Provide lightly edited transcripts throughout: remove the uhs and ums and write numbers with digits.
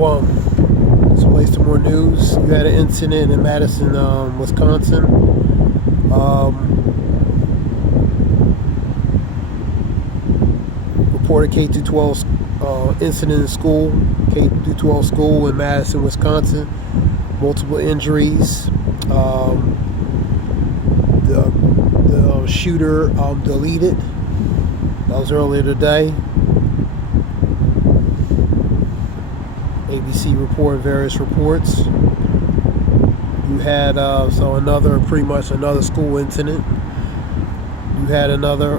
So, this relates to more news. You had an incident in Madison, Wisconsin. Reported K-12 incident in school, K-12 school in Madison, Wisconsin. Multiple injuries. The shooter deleted. That was earlier today. ABC reported various reports. You had pretty much another school incident. You had another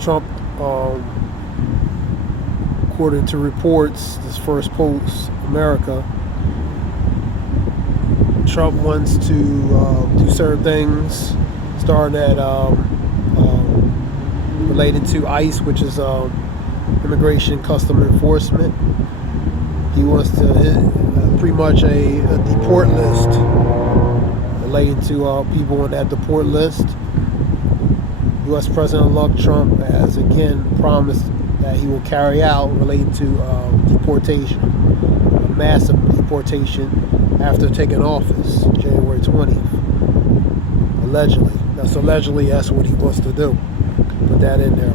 Trump, according to reports, this First Post America. Trump wants to do certain things, starting at related to ICE, which is Immigration Custom Enforcement. He wants to pretty much a deport list relating to people on that deport list. U.S. President-elect Trump has again promised that he will carry out relating to deportation, a massive deportation after taking office, January 20th. Allegedly. That's what he wants to do. Put that in there.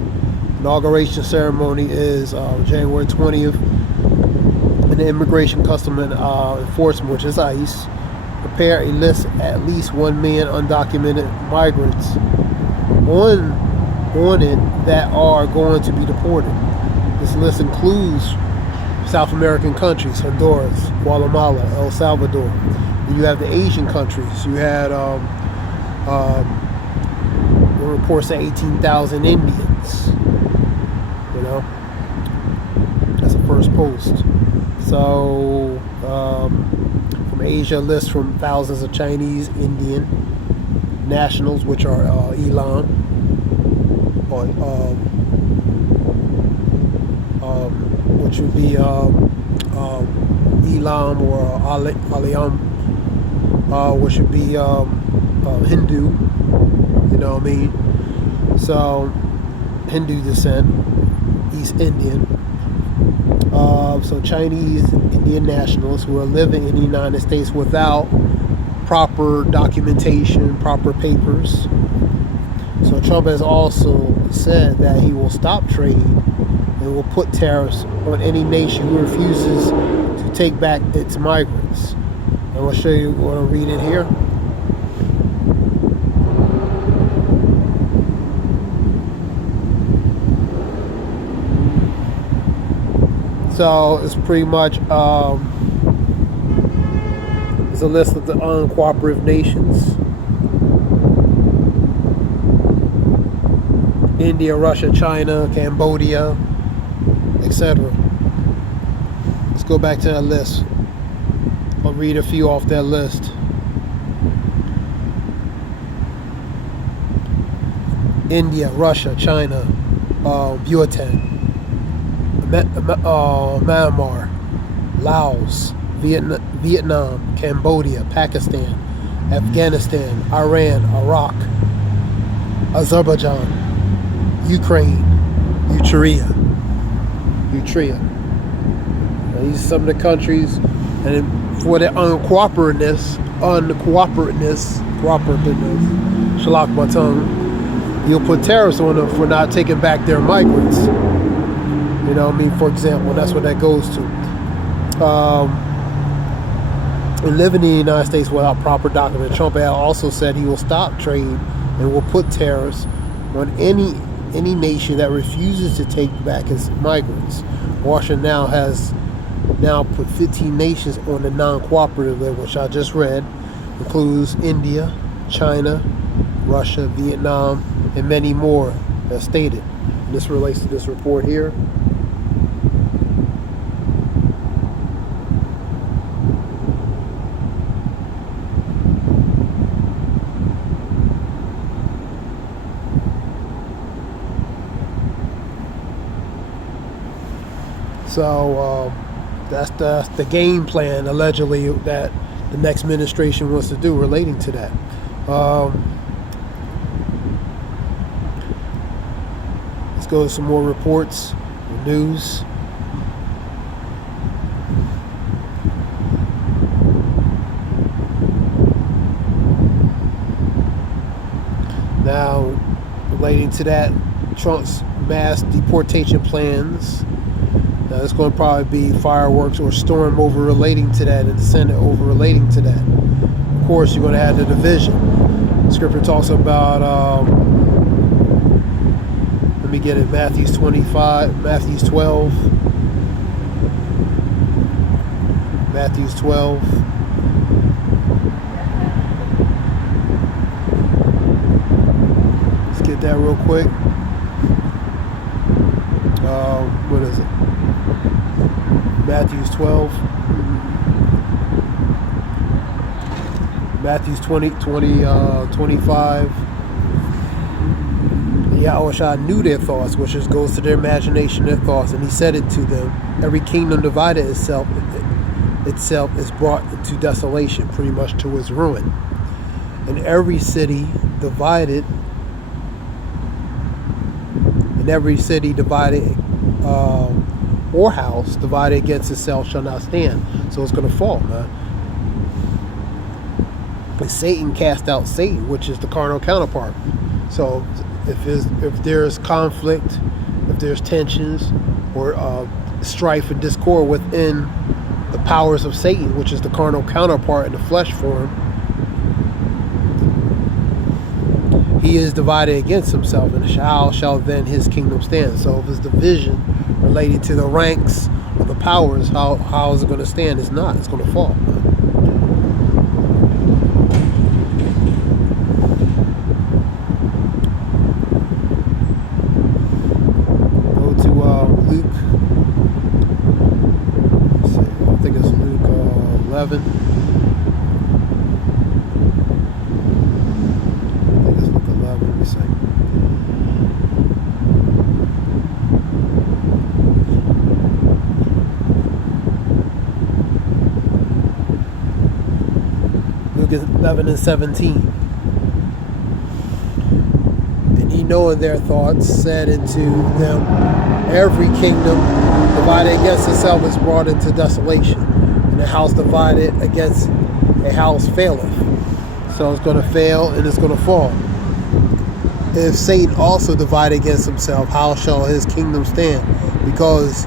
Inauguration ceremony is January 20th. And the Immigration Custom Enforcement, which is ICE, prepare a list at least 1 million undocumented migrants on it that are going to be deported. This list includes South American countries, Honduras, Guatemala, El Salvador. And you have the Asian countries. You had reports of 18,000 Indians. You know, that's the first post. So from Asia, list from thousands of Chinese, Indian nationals, which are Elam, which would be Elam or Aliam, which would be Hindu, you know what I mean? So, Hindu descent, East Indian. So Chinese, Indian nationals who are living in the United States without proper documentation, proper papers. So Trump has also said that he will stop trade and will put tariffs on any nation who refuses to take back its migrants. And I'll show you what I'm reading here. So it's pretty much it's a list of the uncooperative nations: India, Russia, China, Cambodia, etc. Let's go back to that list. I'll read a few off that list. India, Russia, China, Bhutan, Myanmar, Laos, Vietnam, Cambodia, Pakistan, Afghanistan, Iran, Iraq, Azerbaijan, Ukraine, Eritrea. Now, these are some of the countries, and for the uncooperativeness, shalak my tongue, you'll put tariffs on them for not taking back their migrants. You know what I mean? For example, that's what that goes to. And living in the United States without proper documents. Trump also said he will stop trade and will put tariffs on any nation that refuses to take back its migrants. Washington has put 15 nations on the non-cooperative list, which I just read, includes India, China, Russia, Vietnam, and many more as stated. And this relates to this report here. So that's the game plan, allegedly, that the next administration wants to do relating to that. Let's go to some more reports, news. Now, relating to that, Trump's mass deportation plans. Now, it's going to probably be fireworks or storm over relating to that, and the Senate over relating to that. Of course, you're going to have the division. Scripture talks about, let me get it, Matthew 12. Matthew 12. Let's get that real quick. What is it? Matthew's 12. Matthew's 25. Yahweh knew their thoughts, which just goes to their imagination, their thoughts, and he said it to them. Every kingdom divided itself is brought into desolation, pretty much to its ruin. And every city divided, or house divided against itself shall not stand. So it's going to fall, man. But Satan cast out Satan, which is the carnal counterpart. So if there's conflict, if there's tensions or strife and discord within the powers of Satan, which is the carnal counterpart in the flesh form, he is divided against himself, and how shall then his kingdom stand? So if it's division related to the ranks of the powers, how is it going to stand? It's not. It's going to fall. Go to Luke. I think it's Luke 11. Luke 11 and 17. And he, knowing their thoughts, said unto them, every kingdom divided against itself is brought into desolation, and a house divided against a house faileth. So it's going to fail and it's going to fall. If Satan also divided against himself, how shall his kingdom stand? Because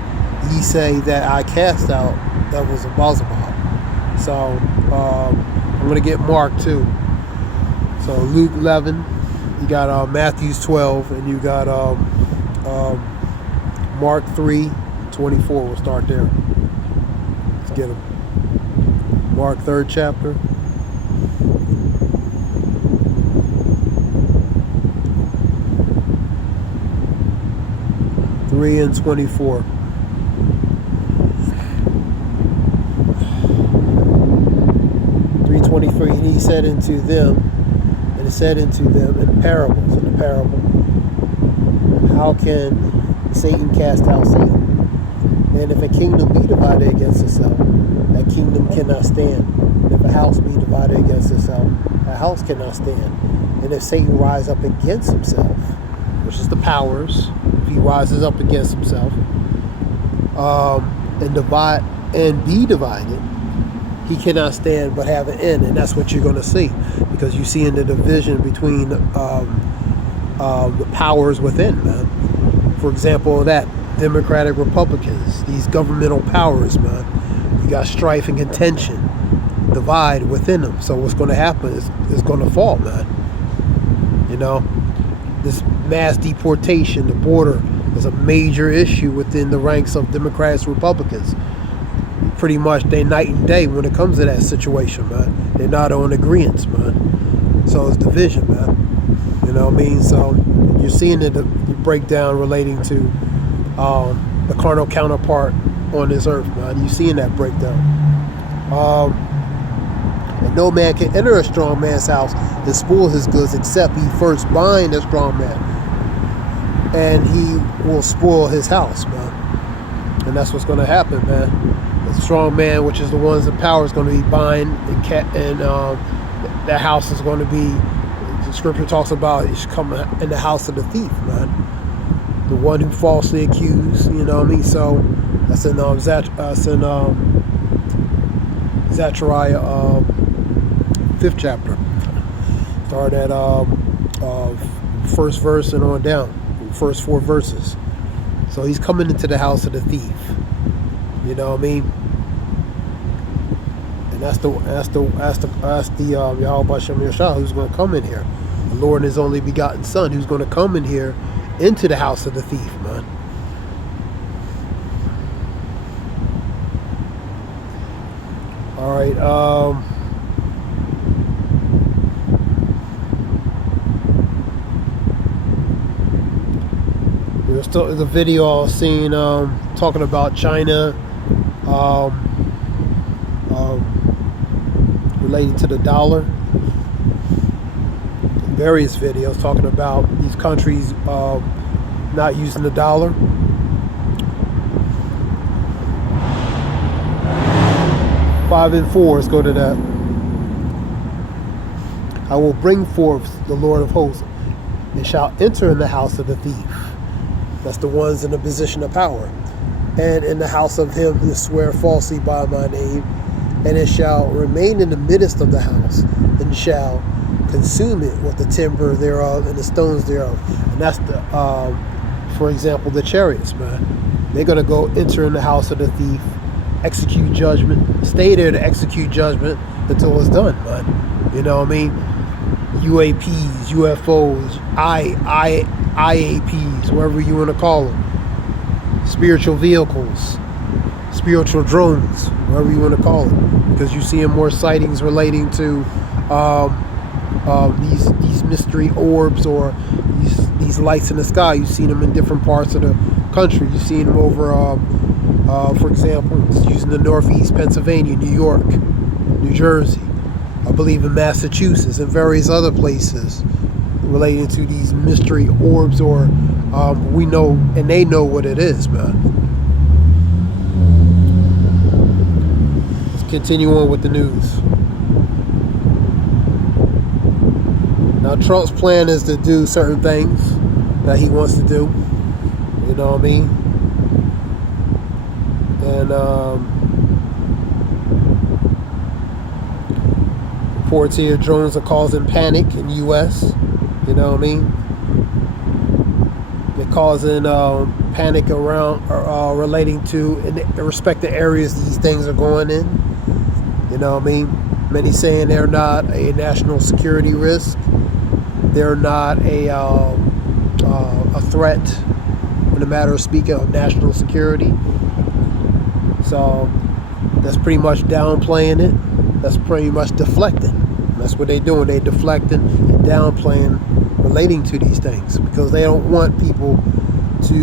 ye say that I cast out devils of Beelzebub. So I'm going to get Mark too. So Luke 11, you got Matthew's 12, and you got Mark 3:24. We'll start there. Let's get them. Mark 3rd chapter. 3 and 24. And he said unto them, and it said unto them in parables, in the parable, how can Satan cast out Satan? And if a kingdom be divided against itself, that kingdom cannot stand. And if a house be divided against itself, a house cannot stand. And if Satan rise up against himself, which is the powers, if he rises up against himself, and be divided, he cannot stand but have an end. And that's what you're going to see, because you see in the division between the powers within, man. For example, that Democratic Republicans, these governmental powers, man, you got strife and contention, divide within them. So what's going to happen is it's going to fall, man. You know, this mass deportation, the border, is a major issue within the ranks of Democrats, Republicans. Pretty much they night and day when it comes to that situation, man. They're not on agreements, man. So it's division, man. You know what I mean? So you're seeing the breakdown relating to the carnal counterpart on this earth, man. You're seeing that breakdown. And no man can enter a strong man's house and spoil his goods except he first bind a strong man, and he will spoil his house, man. And that's what's going to happen, man. The strong man, which is the ones in power, is going to be bind, and that house is going to be, the scripture talks about, it should come in the house of the thief, man. The one who falsely accused, you know what I mean? So that's in Zechariah 5th chapter. Start at first verse and on down, first 4 verses. So he's coming into the house of the thief. You know what I mean? And that's the Yahweh Shem Yashah who's going to come in here. The Lord and His only begotten Son who's going to come in here into the house of the thief, man. All right. There's a video I've seen talking about China relating to the dollar. Various videos talking about these countries not using the dollar. Five and 4, let's go to that. I will bring forth the Lord of hosts and shall enter in the house of the thief. That's the ones in a position of power. And in the house of him who swear falsely by my name, and it shall remain in the midst of the house, and shall consume it with the timber thereof and the stones thereof. And that's the, for example, the chariots, man. They're gonna go enter in the house of the thief, execute judgment, stay there to execute judgment until it's done, man. You know what I mean? UAPs, UFOs, IAPs, whatever you want to call them, spiritual vehicles, spiritual drones, whatever you want to call it, because you're seeing more sightings relating to these mystery orbs or these lights in the sky. You've seen them in different parts of the country. You've seen them over, for example, using the Northeast, Pennsylvania, New York, New Jersey, I believe in Massachusetts and various other places relating to these mystery orbs, or we know and they know what it is, man. Let's continue on with the news. Now, Trump's plan is to do certain things that he wants to do. You know what I mean? And reports here, drones are causing panic in the U.S. You know what I mean? They're causing panic around relating to in the respective areas these things are going in. You know what I mean? Many saying they're not a national security risk. They're not a threat in the matter of speaking of national security. So that's pretty much downplaying it. That's pretty much deflecting. That's what they're doing. They're deflecting and downplaying relating to these things because they don't want people to,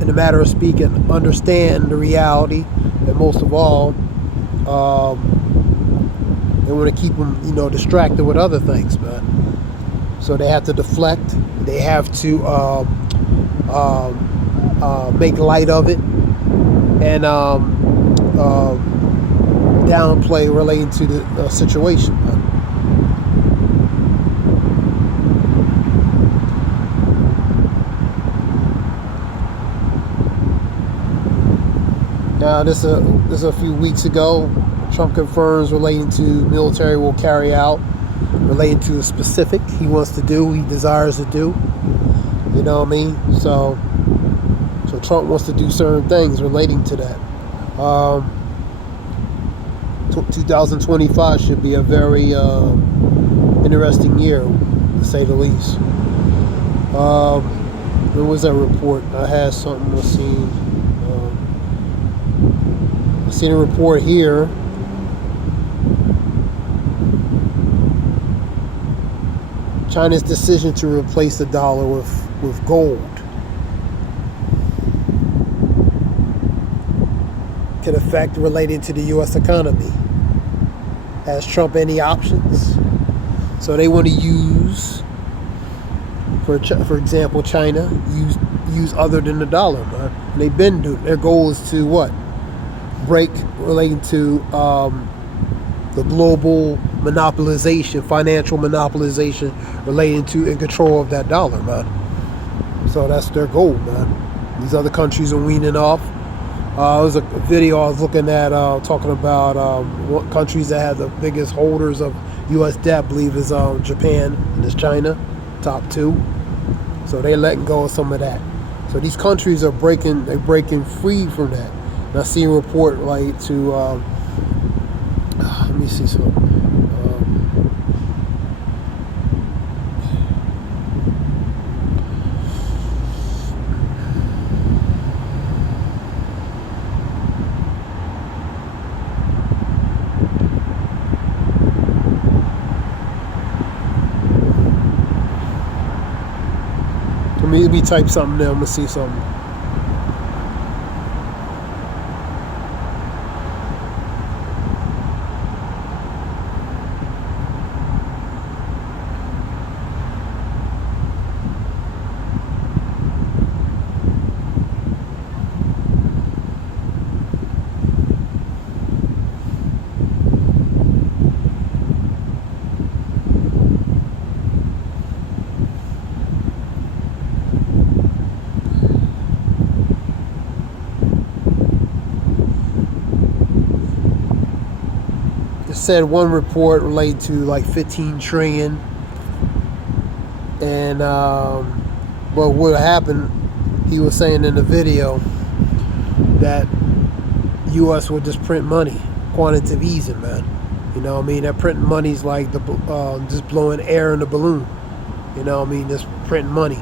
in the matter of speaking, understand the reality. And most of all, they want to keep them, distracted with other things, man. So they have to deflect. They have to make light of it and downplay relating to the situation, man. Now, this is a few weeks ago. Trump confirms relating to military will carry out relating to the specific he wants to do, he desires to do. You know what I mean? So Trump wants to do certain things relating to that. 2025 should be a very interesting year, to say the least. There was a report. I had something I seen a report here. China's decision to replace the dollar with gold can affect relating to the U.S. economy. Has Trump any options? So they want to use, for example, China use other than the dollar, man. And they've been doing. Their goal is to what? Break relating to the global monopolization, financial monopolization relating to and control of that dollar, man. So that's their goal, man. These other countries are weaning off. There was a video I was looking at talking about what countries that have the biggest holders of U.S. debt, I believe, is Japan and it's China, top two. So they're letting go of some of that. So these countries are breaking free from that. And I see a report related to, let me see some. Let me type something there. I'm gonna see something. Said one report related to like 15 trillion, and but what happened, he was saying in the video that U.S. would just print money, quantitative easing, man. You know what I mean? That printing money's like the just blowing air in the balloon. You know what I mean? Just printing money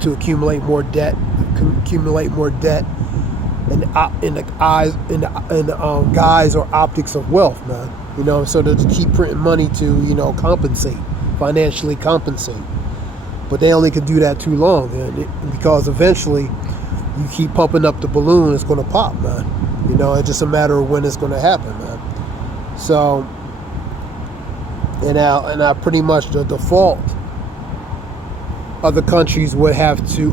to accumulate more debt, in the eyes, in the guise or optics of wealth, man. You know, so to keep printing money to, you know, financially compensate. But they only can do that too long, man, because eventually you keep pumping up the balloon, it's going to pop, man. You know, it's just a matter of when it's going to happen, man. So, and now pretty much the default, other countries would have to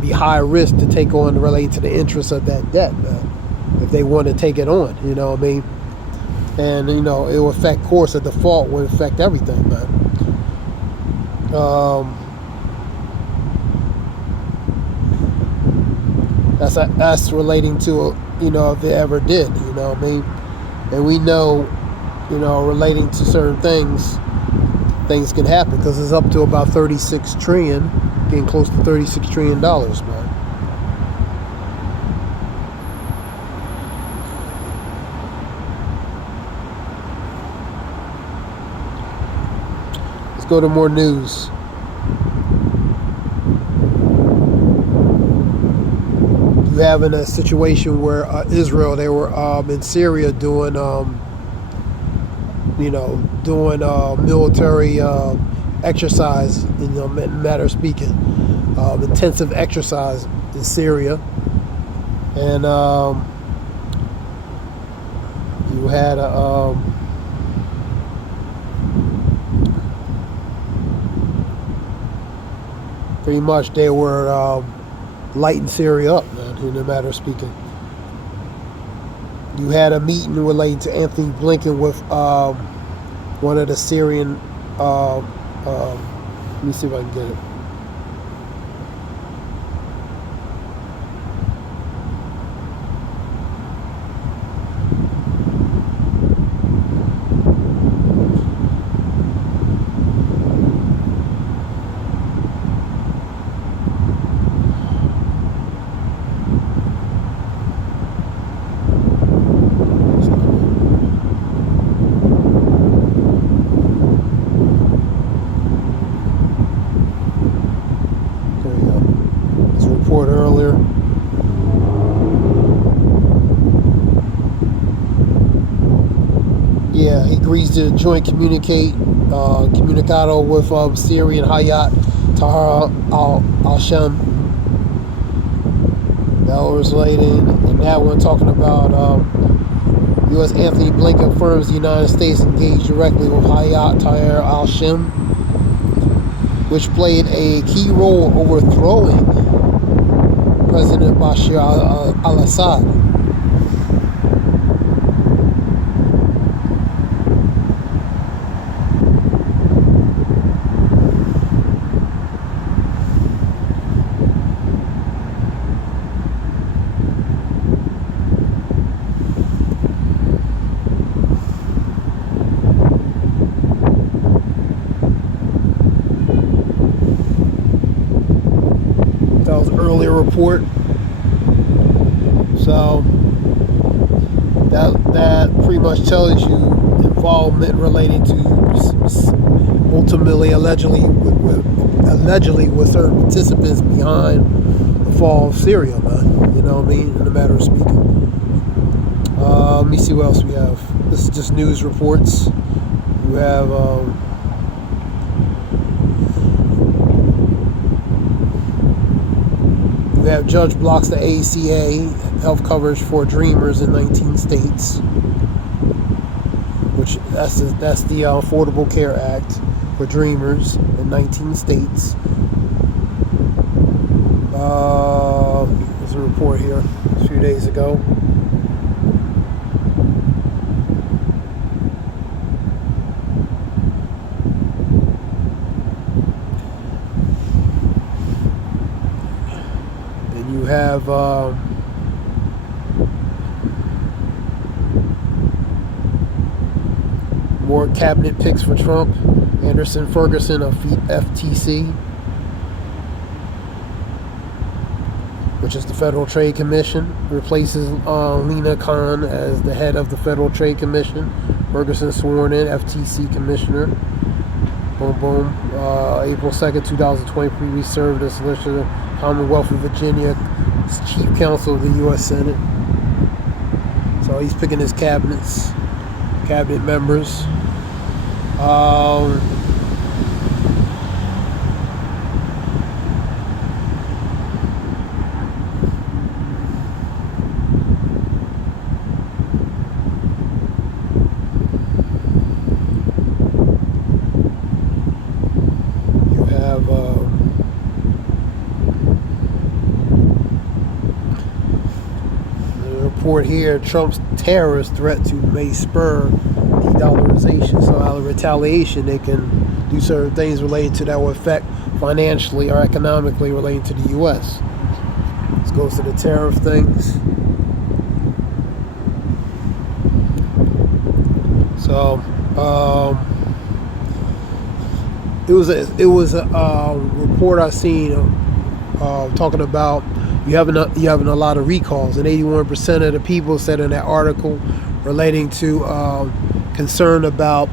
be high risk to take on related to the interest of that debt, man, if they want to take it on, you know what I mean? And, you know, it will affect, of course, the default will affect everything, man. That's relating to, you know, if it ever did, you know what I mean? And we know, you know, relating to certain things can happen, because it's up to about 36 trillion, getting close to $36 trillion, man. Let's go to more news. You having a situation where Israel, they were in Syria doing military exercise, in a matter of speaking, intensive exercise in Syria, and you had pretty much they were lighting Syria up, man, in a matter of speaking. You had a meeting relating to Anthony Blinken with one of the Syrian, let me see if I can get it. Earlier. Yeah, he agrees to joint communicado with Syrian Hayat Tahrir al-Sham. That was relating, and now we're talking about U.S. Anthony Blinken affirms the United States engaged directly with Hayat Tahrir al-Sham, which played a key role overthrowing President Bashar al-Assad. report. So that pretty much tells you involvement relating to ultimately allegedly with certain participants behind the fall of Syria, man. You know what I mean? In a matter of speaking. Let me see what else we have. This is just news reports. You have judge blocks the ACA health coverage for Dreamers in 19 states, which that's the Affordable Care Act for Dreamers in 19 states. There's a report here a few days ago. You have more cabinet picks for Trump. Anderson Ferguson of FTC, which is the Federal Trade Commission, replaces Lena Khan as the head of the Federal Trade Commission. Ferguson sworn in FTC Commissioner. Boom, boom. April 2nd, 2023, he served as Solicitor Commonwealth of Virginia, Chief Counsel of the U.S. Senate. So he's picking his cabinet members. Report here, Trump's terrorist threat to may spur de-dollarization. So out of retaliation, they can do certain things related to that will affect financially or economically relating to the U.S. This goes to the tariff things. So it was a report I seen talking about you having a lot of recalls, and 81% of the people said in that article relating to concern about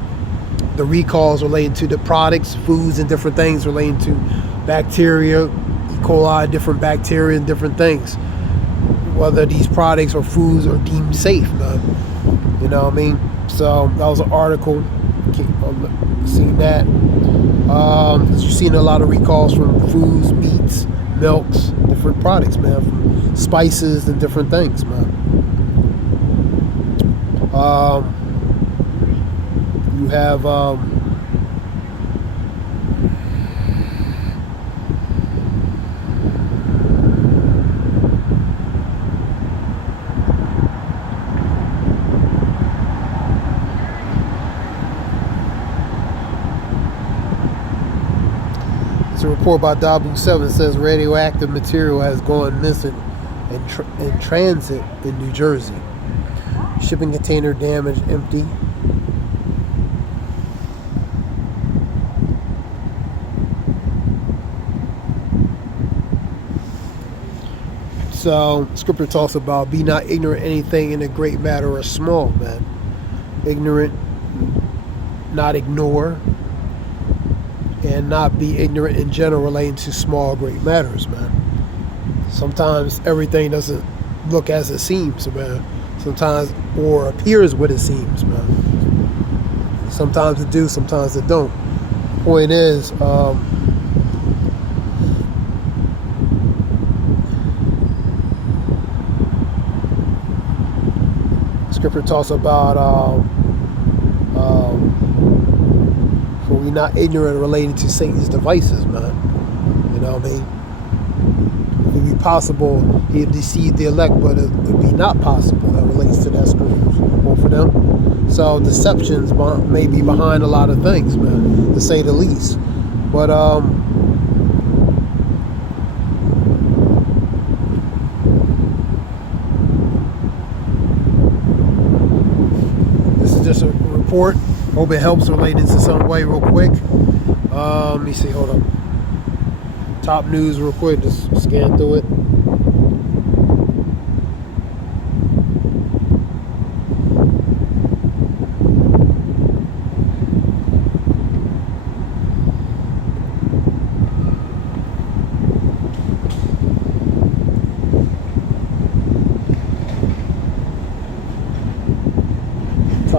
the recalls relating to the products, foods, and different things relating to bacteria, E. coli, different bacteria, and different things. Whether these products or foods are deemed safe, man. You know what I mean? So that was an article. Seen that. You've seen a lot of recalls from foods, meats, milks, different products, man, from spices and different things, man. You have a report by W7 says radioactive material has gone missing in transit in New Jersey. Shipping container damaged, empty. So scripture talks about be not ignorant anything in a great matter or small, man. Ignorant, not ignore, and not be ignorant in general relating to small, great matters, man. Sometimes everything doesn't look as it seems, man. Sometimes, or appears what it seems, man. Sometimes it do, sometimes it don't. Point is, scripture talks about for we not ignorant relating to Satan's devices, man. You know what I mean? It would be possible he had deceived the elect, but it would be not possible. That relates to that scripture for them. So deceptions may be behind a lot of things, man, to say the least. But this is just a report. Hope it helps relating to some way real quick. Let me see, hold on. Top news real quick, just scan through it.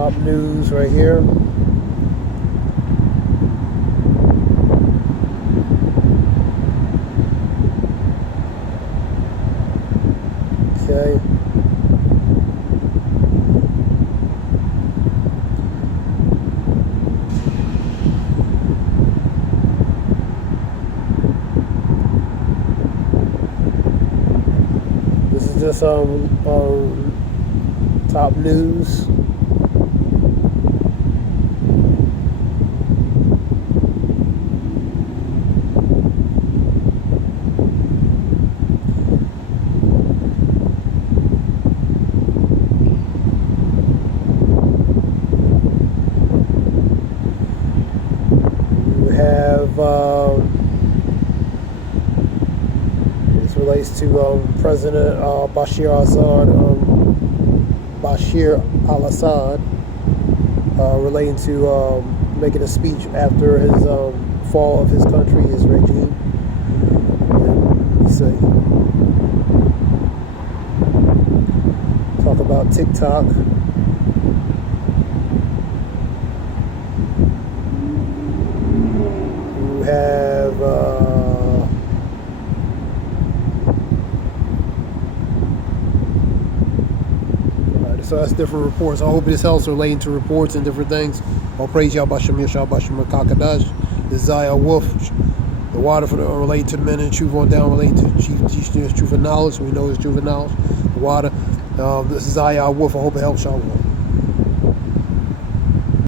top news right here. Okay. This is just top news. You have this relates to President Bashir al-Assad, relating to making a speech after his fall of his country, his regime. And let me see. Talk about TikTok. You have so that's different reports. I hope this helps relating to reports and different things. All praise Yahweh Shem Kakadash. This is Zayah Wolf. The water for the related to the men and the truth on down, relating to chief teaching truth and knowledge. We know it's truth and knowledge. The water. This is Zayah Wolf. I hope it helps y'all.